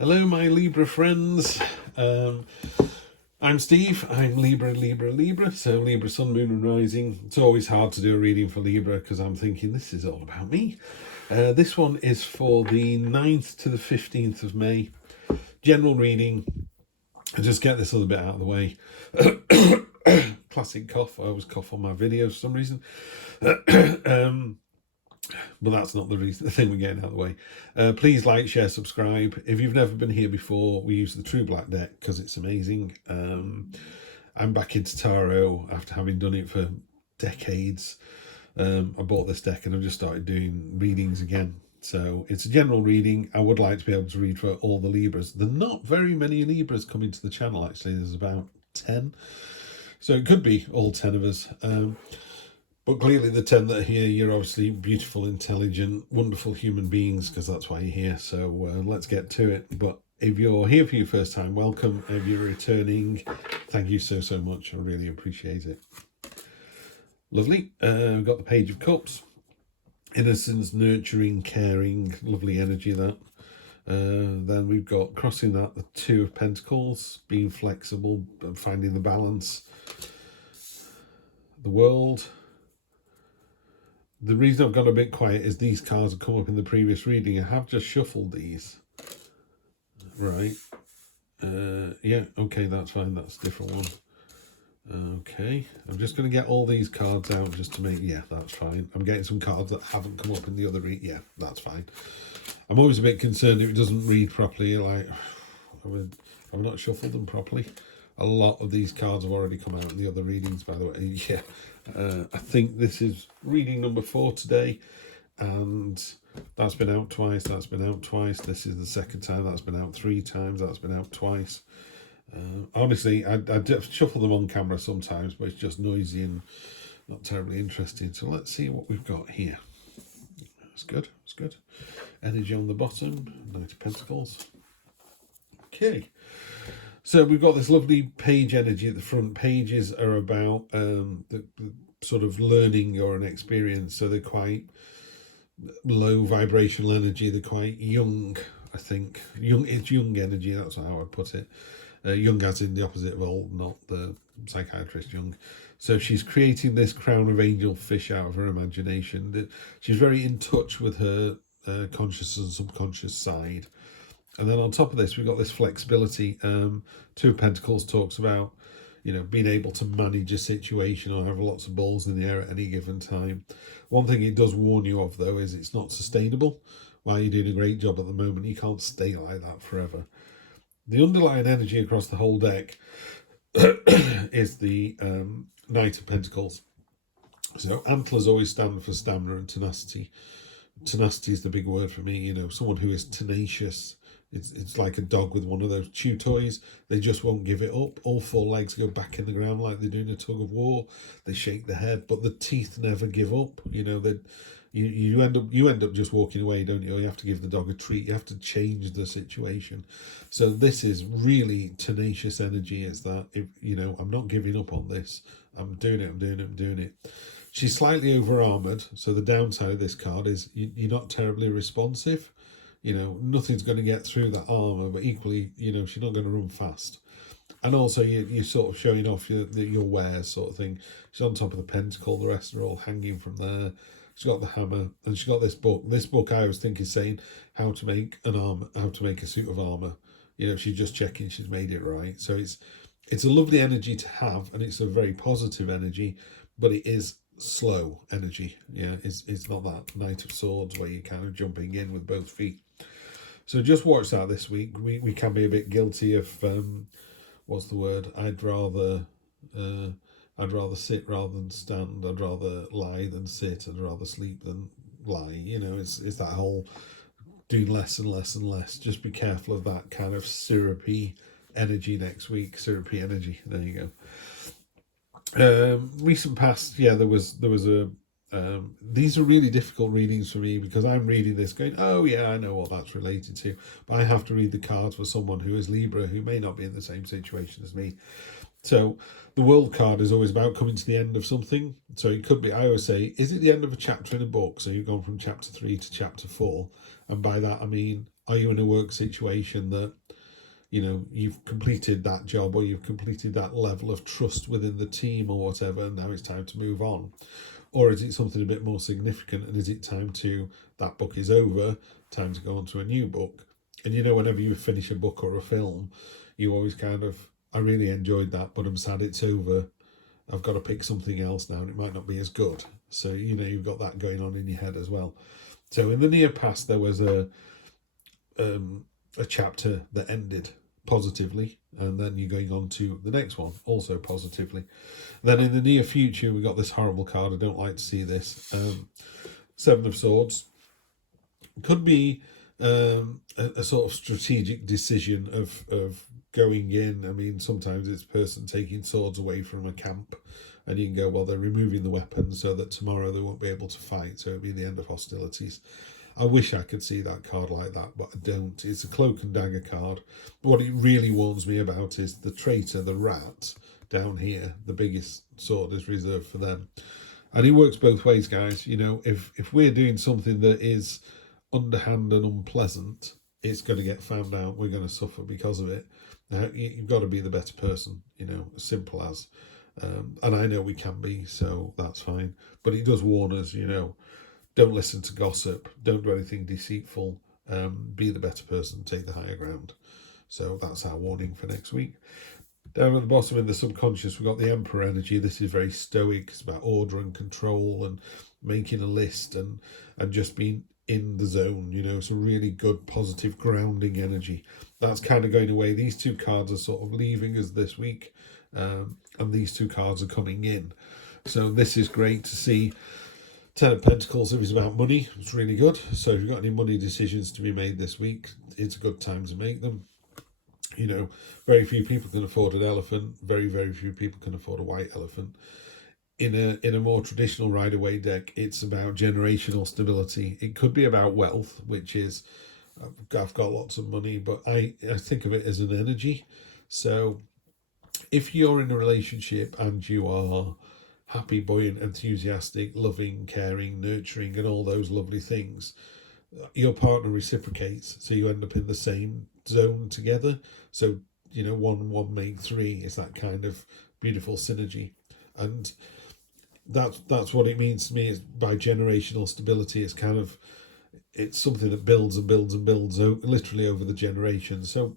Hello, my Libra friends. I'm Steve. I'm Libra. So Libra, Sun, Moon and Rising. It's always hard to do a reading for Libra because I'm thinking this is all about me. This one is for the 9th to the 15th of May. General reading. I'll just get this little bit out of the way. Classic cough. I always cough on my videos for some reason. But that's not the thing we're getting out of the way. Please like, share, subscribe. If you've never been here before, we use the True Black deck because it's amazing. I'm back into tarot after having done it for decades. I bought this deck and I've just started doing readings again. So it's a general reading. I would like to be able to read for all the Libras. There are not very many Libras coming to the channel, actually. There's about 10. So it could be all 10 of us. But clearly the 10 that are here, you're obviously beautiful, intelligent, wonderful human beings, because that's why you're here. So let's get to it. But if you're here for your first time, welcome. If you're returning, thank you so much. I really appreciate it. Lovely. We've got the Page of Cups. Innocence, nurturing, caring, lovely energy, that. Then we've got, crossing that, the Two of Pentacles, being flexible, finding the balance. The World. The reason I've gone a bit quiet is these cards have come up in the previous reading. I have just shuffled these. Right. Yeah, okay, that's fine. That's a different one. Okay. I'm just going to get all these cards out just to make... Yeah, that's fine. I'm getting some cards that haven't come up in the other read. Yeah, that's fine. I'm always a bit concerned if it doesn't read properly. Like, I've not shuffled them properly. A lot of these cards have already come out in the other readings, by the way. Yeah. I think this is reading number 4 today, and that's been out twice. That's been out twice. This is the second time. That's been out 3 times. That's been out twice. Honestly, I shuffle them on camera sometimes, but it's just noisy and not terribly interesting. So let's see what we've got here. That's good. That's good. Energy on the bottom. Knight of Pentacles. Okay. So we've got this lovely page energy at the front. Pages are about the sort of learning or an experience. So they're quite low vibrational energy. They're quite young, I think. It's young energy, that's how I put it. Young as in the opposite of old, not the psychiatrist young. So she's creating this crown of angel fish out of her imagination. She's very in touch with her conscious and subconscious side. And then on top of this, we've got this flexibility. Two of Pentacles talks about, you know, being able to manage a situation or have lots of balls in the air at any given time. One thing it does warn you of, though, is it's not sustainable. While you're doing a great job at the moment, you can't stay like that forever. The underlying energy across the whole deck is the Knight of Pentacles. So antlers always stand for stamina and tenacity. Tenacity is the big word for me, you know, someone who is tenacious. It's like a dog with one of those chew toys. They just won't give it up. All 4 legs go back in the ground like they're doing a tug of war. They shake the head, but the teeth never give up. You know, that you end up just walking away, don't you? Or you have to give the dog a treat. You have to change the situation. So this is really tenacious energy. It's that, if you know, I'm not giving up on this. I'm doing it. She's slightly over armored. So the downside of this card is you're not terribly responsive. You know, nothing's going to get through that armour, but equally, you know, she's not going to run fast. And also, you're sort of showing off your wares sort of thing. She's on top of the pentacle, the rest are all hanging from there. She's got the hammer, and she's got this book. This book, I always think, is saying how to make a suit of armour. You know, she's just checking she's made it right. So it's a lovely energy to have, and it's a very positive energy, but it is slow energy. Yeah, it's not that Knight of Swords where you're kind of jumping in with both feet. So just watch that this week. We can be a bit guilty of what's the word? I'd rather sit rather than stand. I'd rather lie than sit. I'd rather sleep than lie. You know, it's that whole doing less and less and less. Just be careful of that kind of syrupy energy next week. Syrupy energy. There you go. Recent past, yeah, there was a these are really difficult readings for me because I'm reading this going, oh yeah, I know what that's related to, but I have to read the cards for someone who is Libra, who may not be in the same situation as me. So the World card is always about coming to the end of something. So it could be, I always say, is it the end of a chapter in a book? So you've gone from chapter 3 to chapter 4, and by that I mean, Are you in a work situation that, you know, you've completed that job or you've completed that level of trust within the team or whatever, and now it's time to move on? Or is it something a bit more significant, and is it time to, that book is over, time to go on to a new book? And you know, whenever you finish a book or a film, you always kind of, I really enjoyed that, but I'm sad it's over. I've got to pick something else now, and it might not be as good. So, you know, you've got that going on in your head as well. So in the near past, there was a chapter that ended positively, and then you're going on to the next one, also positively. Then in the near future, we got this horrible card. I don't like to see this. Seven of Swords. Could be a sort of strategic decision of going in. I mean, sometimes it's a person taking swords away from a camp, and you can go, well, they're removing the weapons so that tomorrow they won't be able to fight, so it'll be the end of hostilities. I wish I could see that card like that, but I don't. It's a cloak and dagger card. What it really warns me about is the traitor, the rat, down here. The biggest sword is reserved for them. And it works both ways, guys. You know, if we're doing something that is underhand and unpleasant, it's going to get found out. We're going to suffer because of it. You've got to be the better person, you know, as simple as. And I know we can be, so that's fine. But it does warn us, you know, don't listen to gossip. Don't do anything deceitful. Be the better person. Take the higher ground. So that's our warning for next week. Down at the bottom in the subconscious, we've got the Emperor energy. This is very stoic. It's about order and control and making a list and just being in the zone. You know, it's a really good, positive, grounding energy. That's kind of going away. These two cards are sort of leaving us this week, and these two cards are coming in. So this is great to see. Ten of Pentacles, if it's about money, it's really good. So if you've got any money decisions to be made this week, it's a good time to make them. You know, very few people can afford an elephant. Very, very few people can afford a white elephant. In a more traditional Rider-Waite deck, it's about generational stability. It could be about wealth, which is, I've got lots of money, but I think of it as an energy. So if you're in a relationship and you are happy, buoyant, enthusiastic, loving, caring, nurturing, and all those lovely things, your partner reciprocates, so you end up in the same zone together. So, you know, one make three is that kind of beautiful synergy. And that's what it means to me, is by generational stability. It's kind of, it's something that builds and builds and builds literally over the generations. So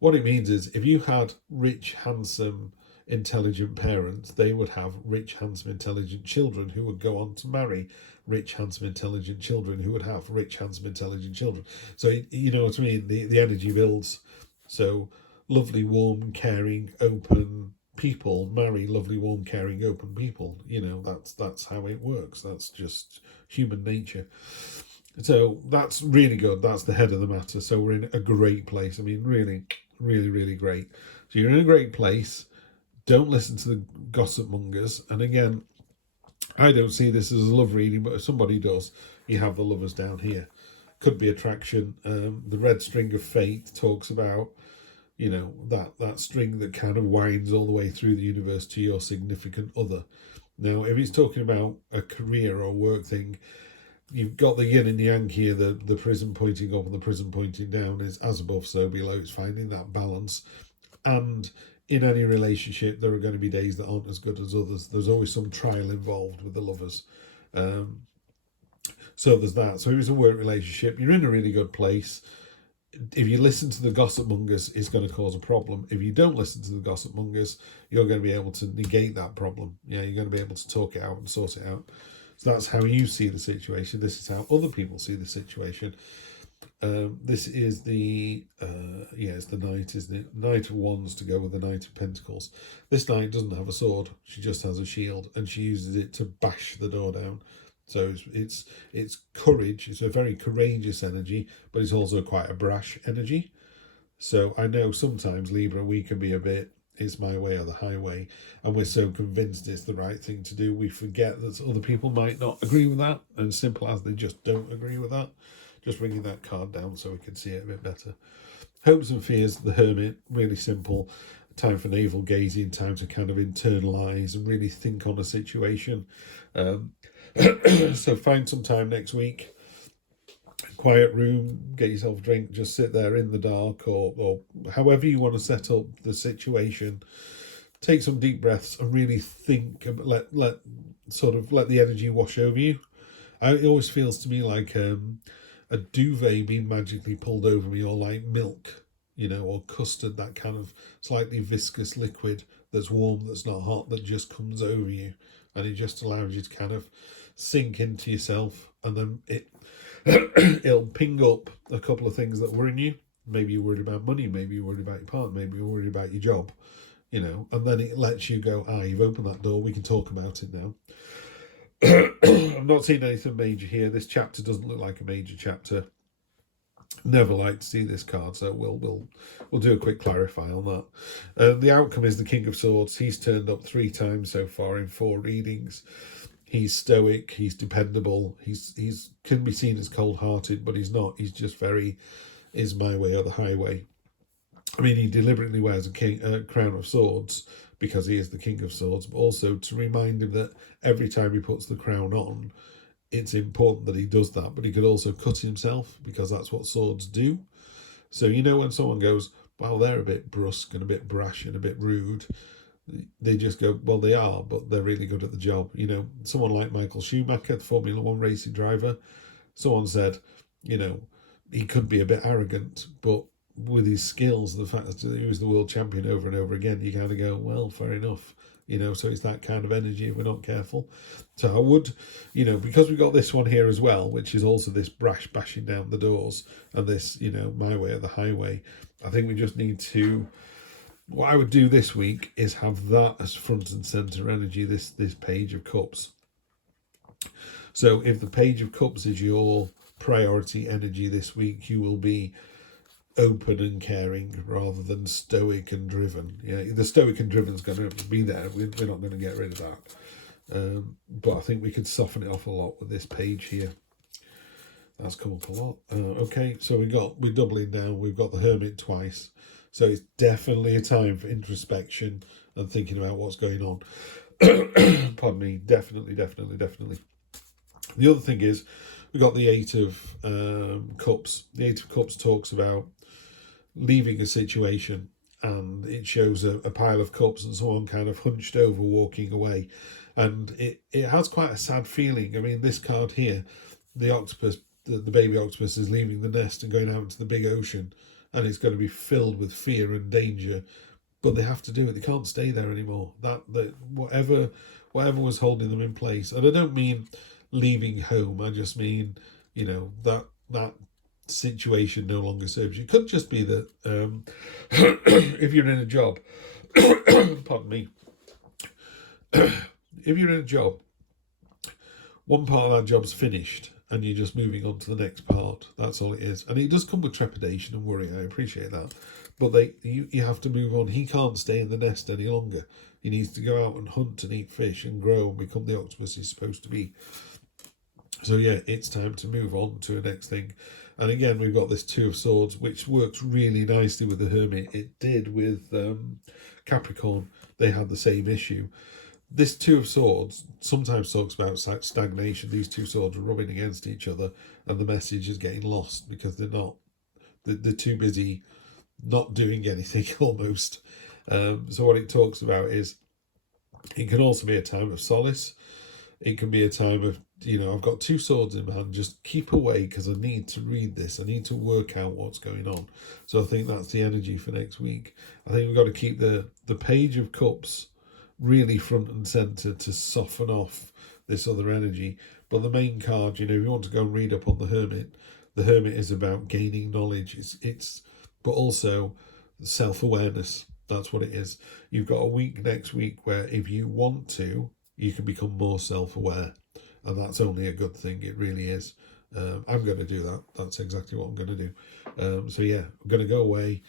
what it means is, if you had rich, handsome, intelligent parents, they would have rich, handsome, intelligent children who would go on to marry rich, handsome, intelligent children who would have rich, handsome, intelligent children. So you know what I mean, the energy builds. So lovely, warm, caring, open people marry lovely, warm, caring, open people. You know, that's how it works. That's just human nature. So that's really good. That's the head of the matter. So we're in a great place. I mean, really, really, really great. So you're in a great place. Don't listen to the gossip mongers. And again, I don't see this as a love reading, but if somebody does, you have the lovers down here. Could be attraction. The red string of fate talks about, you know, that string that kind of winds all the way through the universe to your significant other. Now, if he's talking about a career or work thing, you've got the yin and yang here, the prism pointing up and the prism pointing down is as above, so below. It's finding that balance. And in any relationship, there are going to be days that aren't as good as others. There's always some trial involved with the lovers. So there's that. So if it's a work relationship, you're in a really good place. If you listen to the gossip mongers, it's going to cause a problem. If you don't listen to the gossip mongers, you're going to be able to negate that problem. Yeah, you're going to be able to talk it out and sort it out. So that's how you see the situation. This is how other people see the situation. This is the it's the Knight, isn't it? Knight of Wands to go with the Knight of Pentacles. This Knight doesn't have a sword. She just has a shield, and she uses it to bash the door down. So it's courage. It's a very courageous energy, but it's also quite a brash energy. So I know sometimes, Libra, we can be a bit, it's my way or the highway, and we're so convinced it's the right thing to do, we forget that other people might not agree with that, and simple as they just don't agree with that. Just bringing that card down so we can see it a bit better. Hopes and fears, the Hermit, really simple. Time for navel gazing, time to kind of internalise and really think on a situation. So find some time next week quiet room, get yourself a drink, just sit there in the dark, or however you want to set up the situation. Take some deep breaths and really think. Let the energy wash over you. It always feels to me like a duvet being magically pulled over me, or like milk, or custard, that kind of slightly viscous liquid that's warm, that's not hot, that just comes over you, and it just allows you to kind of sink into yourself, and then it'll ping up a couple of things that worry you. Maybe you're worried about money, maybe you're worried about your partner, maybe you're worried about your job, and then it lets you go, you've opened that door, we can talk about it now. I'm not seeing anything major here. This chapter doesn't look like a major chapter. Never like to see this card, so we'll do a quick clarify on that. The outcome is the King of Swords. He's turned up 3 times so far in 4 readings. He's stoic, he's dependable, he's can be seen as cold-hearted, but he's not. He's just very, is my way or the highway. I mean, he deliberately wears a crown of swords because he is the King of Swords, but also to remind him that every time he puts the crown on, it's important that he does that. But he could also cut himself, because that's what swords do. So, when someone goes, well, they're a bit brusque and a bit brash and a bit rude, they just go, well, they are, but they're really good at the job. Someone like Michael Schumacher, the Formula One racing driver, someone said, he could be a bit arrogant, but with his skills, the fact that he was the world champion over and over again, you kind of go, well, fair enough. So it's that kind of energy if we're not careful. So I would, because we've got this one here as well, which is also this brash bashing down the doors, and this, my way or the highway, I think we just need to, what I would do this week is have that as front and centre energy, this Page of Cups. So if the Page of Cups is your priority energy this week, you will be open and caring rather than stoic and driven. The stoic and driven is going to be there. We're not going to get rid of that. But I think we could soften it off a lot with this page here. That's come up a lot. Okay, so we're doubling down. We've got the Hermit twice. So it's definitely a time for introspection and thinking about what's going on. Pardon me. Definitely. The other thing is, we've got the Eight of Cups. The Eight of Cups talks about leaving a situation, and it shows a pile of cups and someone kind of hunched over walking away, and it has quite a sad feeling. I mean, this card here, the octopus, the baby octopus, is leaving the nest and going out into the big ocean, and it's going to be filled with fear and danger, but they have to do it. They can't stay there anymore. That whatever was holding them in place, and I don't mean leaving home, I just mean that situation no longer serves you. It could just be that if you're in a job, pardon me, if you're in a job, one part of that job's finished and you're just moving on to the next part. That's all it is. And it does come with trepidation and worry. I appreciate that. But you have to move on. He can't stay in the nest any longer. He needs to go out and hunt and eat fish and grow and become the octopus he's supposed to be. So yeah, it's time to move on to the next thing. And again, we've got this Two of Swords, which works really nicely with the Hermit. It did with Capricorn. They had the same issue. This Two of Swords sometimes talks about stagnation. These two swords are rubbing against each other, and the message is getting lost because they're too busy not doing anything almost. So what it talks about is, it can also be a time of solace. It can be a time of, I've got two swords in my hand, just keep away because I need to read this. I need to work out what's going on. So I think that's the energy for next week. I think we've got to keep the Page of Cups really front and centre to soften off this other energy. But the main card, if you want to go and read up on the Hermit is about gaining knowledge. It's but also self-awareness. That's what it is. You've got a week next week where if you want to, you can become more self-aware, and that's only a good thing. It really is. I'm going to do that. That's exactly what I'm going to do. So yeah, I'm going to go away,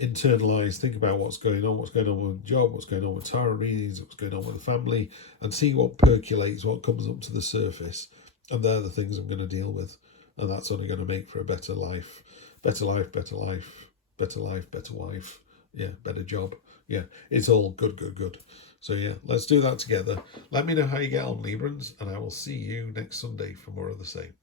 internalize, think about what's going on with the job, what's going on with tarot readings, what's going on with the family, and see what percolates, what comes up to the surface. And they're the things I'm going to deal with, and that's only going to make for a better life. Better life, better life, better life, better wife. Yeah, better job. Yeah, it's all good. So yeah, let's do that together. Let me know how you get on, Librans, and I will see you next Sunday for more of the same.